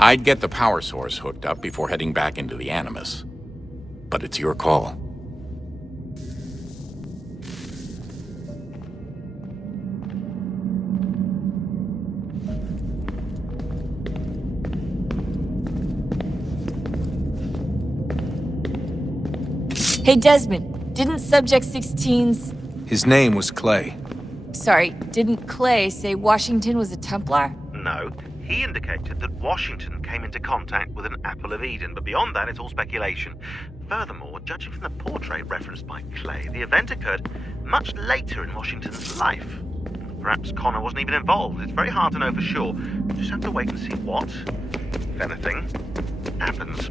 I'd get the power source hooked up before heading back into the Animus. But it's your call. Hey, Desmond, didn't Subject 16's... His name was Clay. Sorry, didn't Clay say Washington was a Templar? No, he indicated that Washington came into contact with an Apple of Eden, but beyond that it's all speculation. Furthermore, judging from the portrait referenced by Clay, the event occurred much later in Washington's life. Perhaps Connor wasn't even involved. It's very hard to know for sure. Just have to wait and see what, if anything, happens.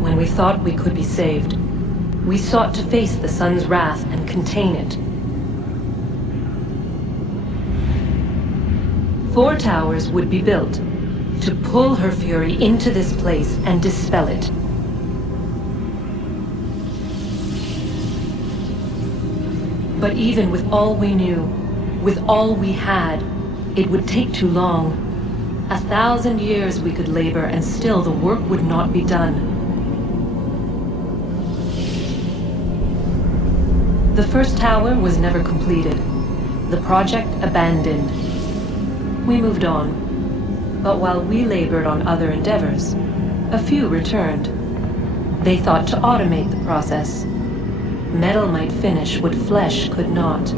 When we thought we could be saved, we sought to face the sun's wrath and contain it. 4 towers would be built to pull her fury into this place and dispel it. But even with all we knew, with all we had, it would take too long. 1,000 years we could labor and still the work would not be done. The first tower was never completed. The project abandoned. We moved on. But while we labored on other endeavors, a few returned. They thought to automate the process. Metal might finish what flesh could not.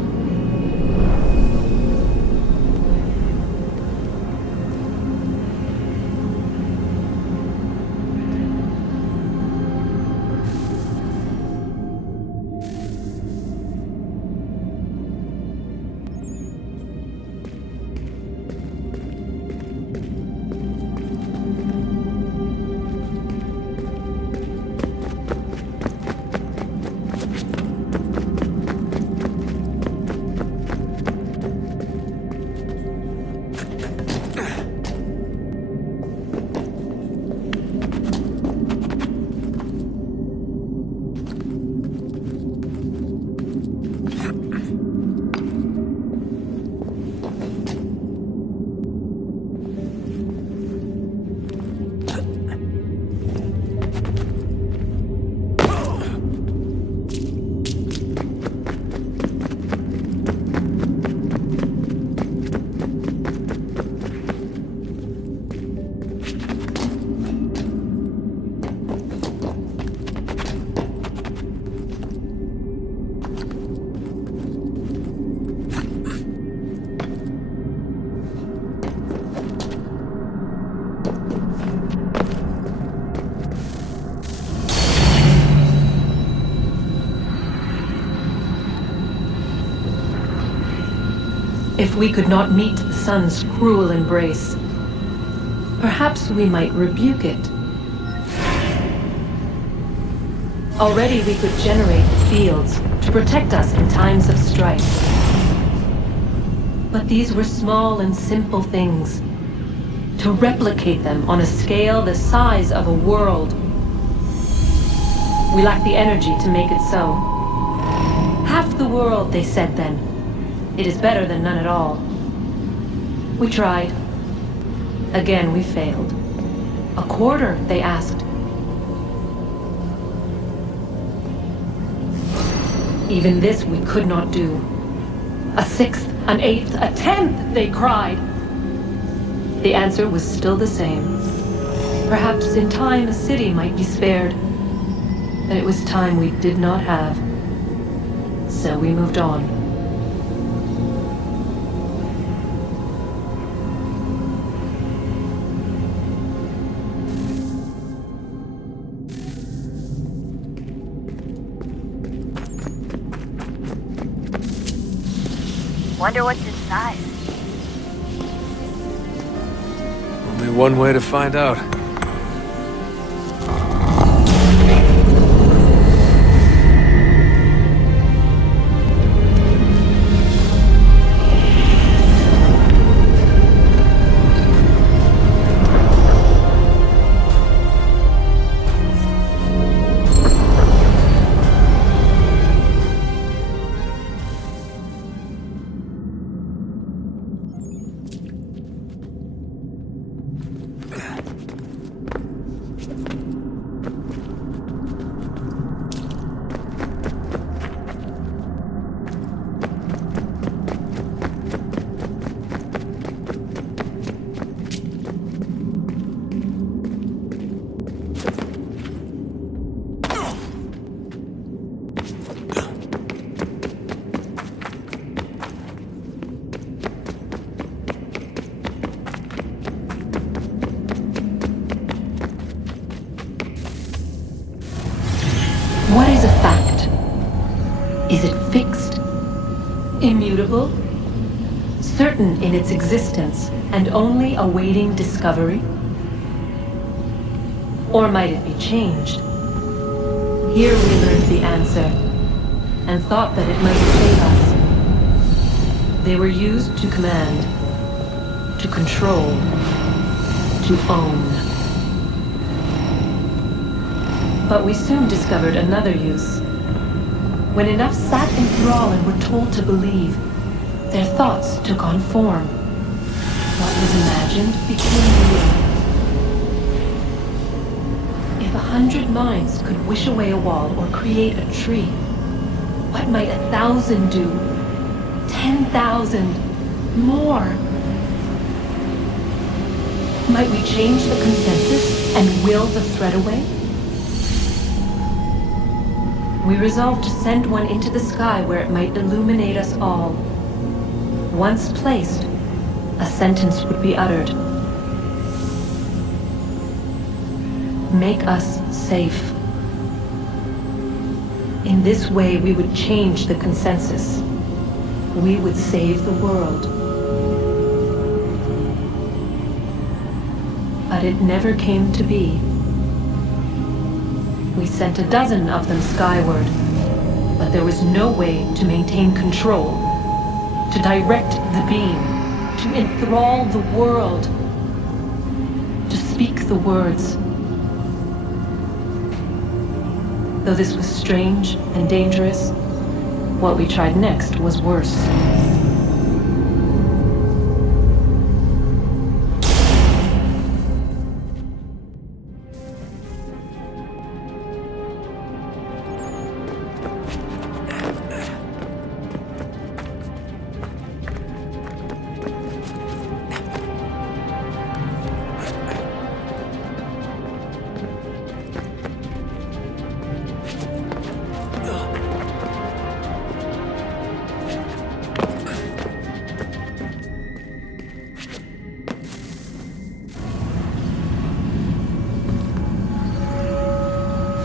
If we could not meet the sun's cruel embrace, perhaps we might rebuke it. Already we could generate the fields to protect us in times of strife. But these were small and simple things. To replicate them on a scale the size of a world, we lack the energy to make it so. Half the world, they said then. It is better than none at all. We tried. Again, we failed. A quarter, they asked. Even this we could not do. A 1/6, an 1/8, a 1/10, they cried. The answer was still the same. Perhaps in time a city might be spared. But it was time we did not have. So we moved on. Wonder what's inside. Only one way to find out. What is a fact? Is it fixed? Immutable? Certain in its existence and only awaiting discovery? Or might it be changed? Here we learned the answer, and thought that it might save us. They were used to command, to control, to own. But we soon discovered another use. When enough sat in thrall and were told to believe, their thoughts took on form. What was imagined became real. If 100 minds could wish away a wall or create a tree, what might 1,000 do? 10,000? More? Might we change the consensus and will the thread away? We resolved to send one into the sky where it might illuminate us all. Once placed, a sentence would be uttered. Make us safe. In this way, we would change the consensus. We would save the world. But it never came to be. We sent a dozen of them skyward, but there was no way to maintain control, to direct the beam, to enthrall the world, to speak the words. Though this was strange and dangerous, what we tried next was worse.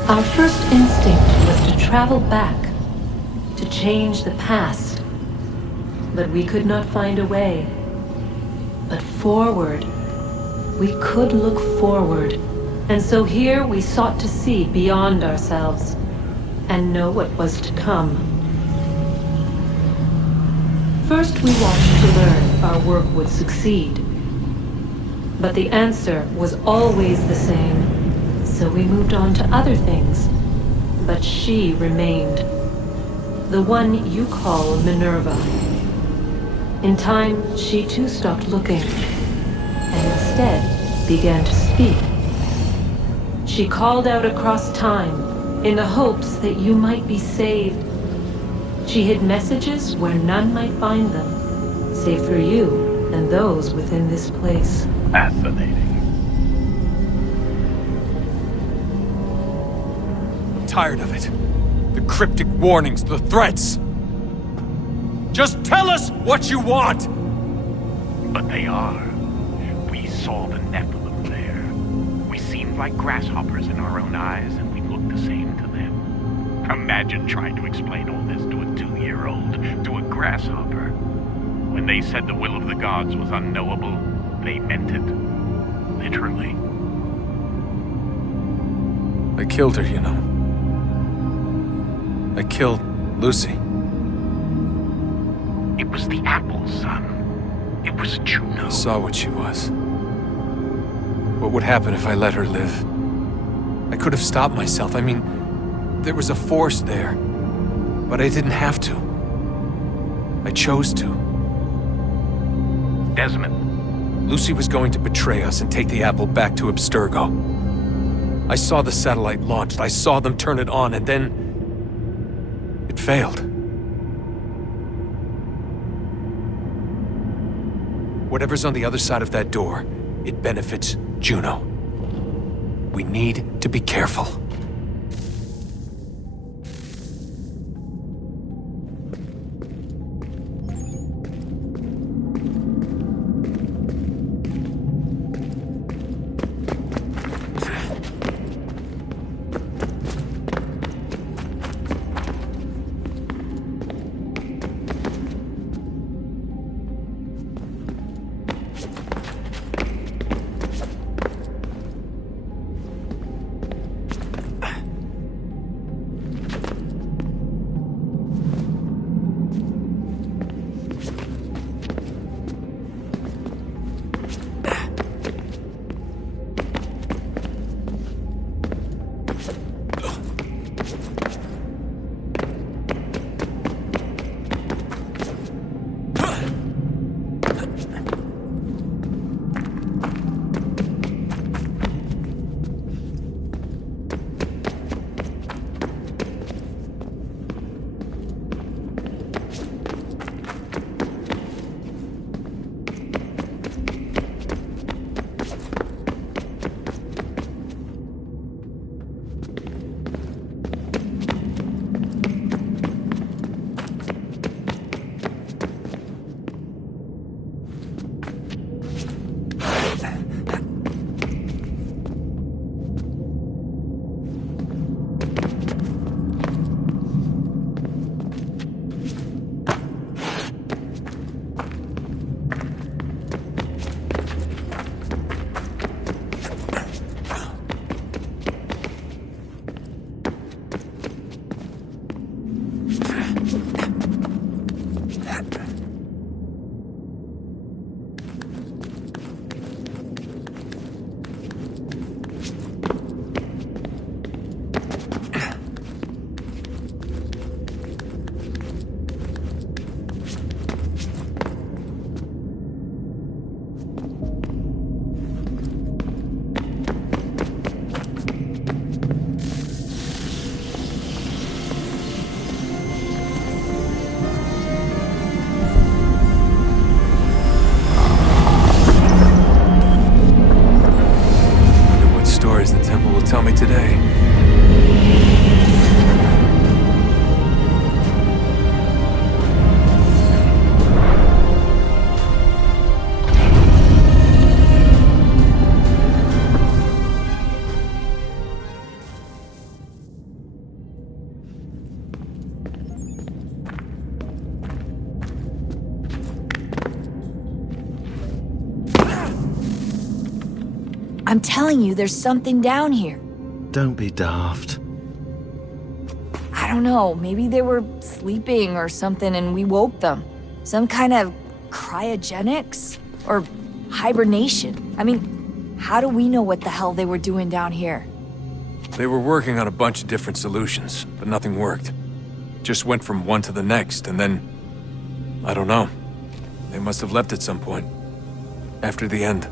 Our first instinct was to travel back, to change the past. But we could not find a way. But forward, we could look forward. And so here we sought to see beyond ourselves and know what was to come. First we watched to learn if our work would succeed. But the answer was always the same. So we moved on to other things, but she remained. The one you call Minerva. In time, she too stopped looking, and instead began to speak. She called out across time, in the hopes that you might be saved. She hid messages where none might find them, save for you and those within this place. Fascinating. Tired of it. The cryptic warnings, the threats. Just tell us what you want! But they are. We saw the Nephilim there. We seemed like grasshoppers in our own eyes, and we looked the same to them. Imagine trying to explain all this to a 2-year-old, to a grasshopper. When they said the will of the gods was unknowable, they meant it. Literally. I killed her, you know. I killed Lucy. It was the apple, son. It was Juno. I saw what she was. What would happen if I let her live? I could have stopped myself. I mean, there was a force there. But I didn't have to. I chose to. Desmond. Lucy was going to betray us and take the apple back to Abstergo. I saw the satellite launched. I saw them turn it on, and then... it failed. Whatever's on the other side of that door, it benefits Juno. We need to be careful. Tell me today. I'm telling you, there's something down here. Don't be daft. I don't know, maybe they were sleeping or something and we woke them. Some kind of cryogenics? Or hibernation? I mean, how do we know what the hell they were doing down here? They were working on a bunch of different solutions, but nothing worked. Just went from one to the next, and then... I don't know. They must have left at some point. After the end.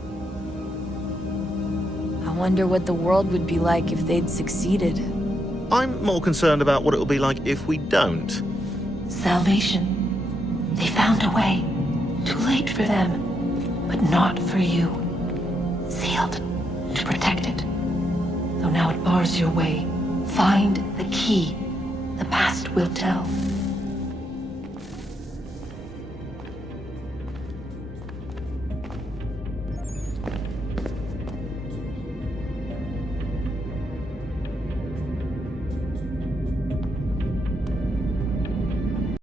I wonder what the world would be like if they'd succeeded. I'm more concerned about what it will be like if we don't. Salvation. They found a way. Too late for them, but not for you. Sealed to protect it. Though now it bars your way. Find the key. The past will tell.